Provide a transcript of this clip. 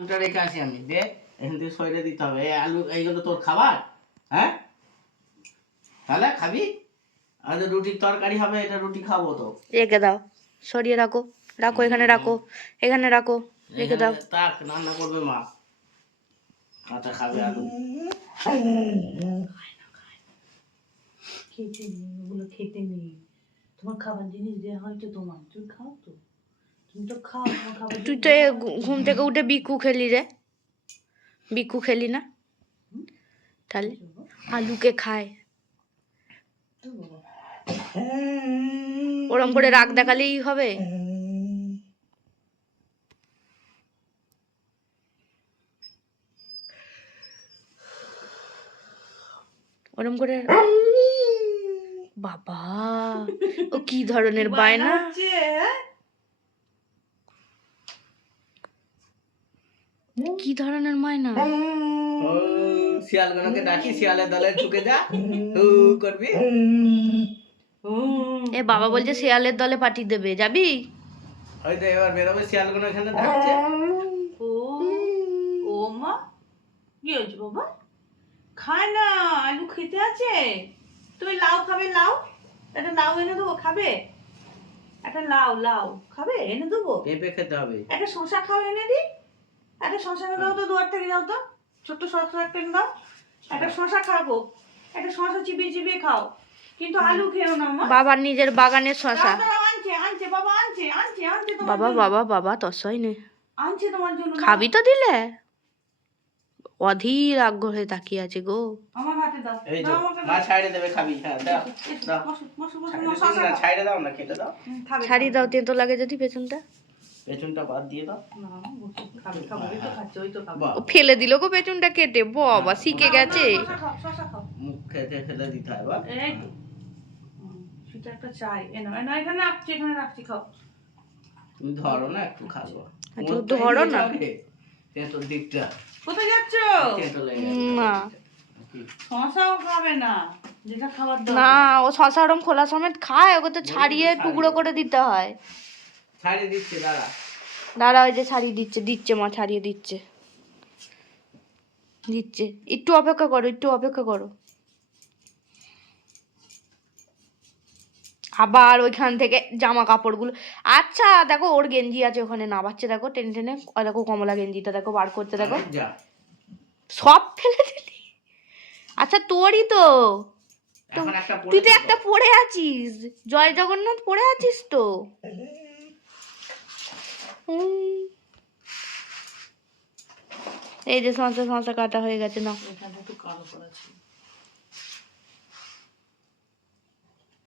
আলুটা রেখে আসি আমি, দে এখান থেকে সরিয়ে দিতে হবে। এই আলু এইগুলো তোর খাবার? হ্যাঁ, তাহলে খাবি? আর রুটির তরকারি হবে, এটা রুটি খাবো তো। রেখে দাও, সরিয়ে রাখো, রাখো এখানে, রাখো এখানে, রাখো, রেখে দাও। তাক রান্না করবে মা, কাঁচা খাবে আলু। খেতে নেই, ওগুলো খেতে নেই। তোমার খাবার জিনিস দেওয়া হয়তো তোমার, তুমি খাও তো, তুমি তো খাও তোমার খাবার। তুই তো ঘুম থেকে উঠে বিকু খেলি রে, বিকু খেলি না? তাহলে আলুকে খায়, ওরম করে রাগ দেখালেই হবে? ওরম করে বাবা, ও কি ধরনের বায়না! কি ধরনের মায়না! শিয়ালগুলোকে ডাকি, শিয়ালের দলে ঢুকে যা, করবি। এ বাবা বলছে শিয়ালের দলে পাঠিয়ে দেবে, যাবি? হয়তো এবার বেরোবে, শিয়ালগুলো এখানে ডাকছে। ও মা, কি হয়েছে বাবা? খায় না, আলু খেতে আছে। তুমি লাউ খাবে? লাউ, একটা লাউ এনে দেবো, খাবে? একটা লাউ, লাউ খাবে? এনে দেবো। পেঁপে খেতে হবে। একটা শশা খাও, এনে দি। একটা শশা এনে দাও তো, দুয়ার থেকে দাও তো, ছোট্ট শশা একটা এনে দাও। একটা শশা খাবো, একটা শশা চিবিয়ে চিবিয়ে খাও, কিন্তু আলু খেও না মা। বাবার নিজের বাগানের শশা। আনছে আনছে বাবা, আনছে আনছে আনছে তোমার বাবা জন্য। বাবা বাবা তসই নে, আনছে তোমার জন্য। খাবি তো দিলে? অধীর আগ্রহে তাকিয়ে আছে গো। আমার হাতে দাও। এই তো মা ছাইড়ে দেবে, খাবি? হ্যাঁ দাও দাও, বসো বসো বসো, ছাইড়ে দিন না, ছাইড়ে দাও না, খেতে দাও। ছাড়িয়ে দাও, তেতো লাগে যদি পেছনটা। পেছনটা বাদ দিয়ে দাও। না বসো, খাবে খাবে, ওই তো খাচ্ছে, ওই তো খাবে। বাহ, ও ফেলে দিল গো পেছনটা কেটে, বাবা শিখে গেছে। শশা খাও, শশা খাও। মুখ খেতে খেতে দিতে হয়। বাহ, এই তো সেটা একটা চাই, এনো এনো, এখানে রাখছি, এখানে রাখছি, খাও। তুমি ধরো না, একটু খাবো। আচ্ছা, ধরো না। তেঁতোর দিকটা, কোথায় যাচ্ছ? তেঁতো লেগে মা, শশাও খাবে না, যেটা খাবার দাও। না ও শশা ওরম খোলা সমেত খায়, ওকে তো ছাড়িয়ে টুকরো করে দিতে হয়। ছাড়িয়ে দিচ্ছে, দাঁড়া। দাঁড়া, ওই যে ছাড়িয়ে দিচ্ছে, দিচ্ছে মা, ছাড়িয়ে দিচ্ছে, দিচ্ছে। একটু অপেক্ষা করো, একটু অপেক্ষা করো। আবার ওইখান থেকে জামা কাপড়গুলো, আচ্ছা দেখো ওর গেঞ্জি আছে ওখানে নামাচ্ছে, দেখো টেনে টেনে, ওই দেখো কমলা গেঞ্জিটা দেখো বার করতে, দেখো যা, সব ফেলে দিলি। আচ্ছা তোরই তো, এখন একটা তুই তো পড়েছে একটা পড়ে আছিস, জয় জগন্নাথ পড়ে আছিস তো। এই যে শশা শশা কাটা হয়ে গেছে না, এখানে একটু কালো করেছি।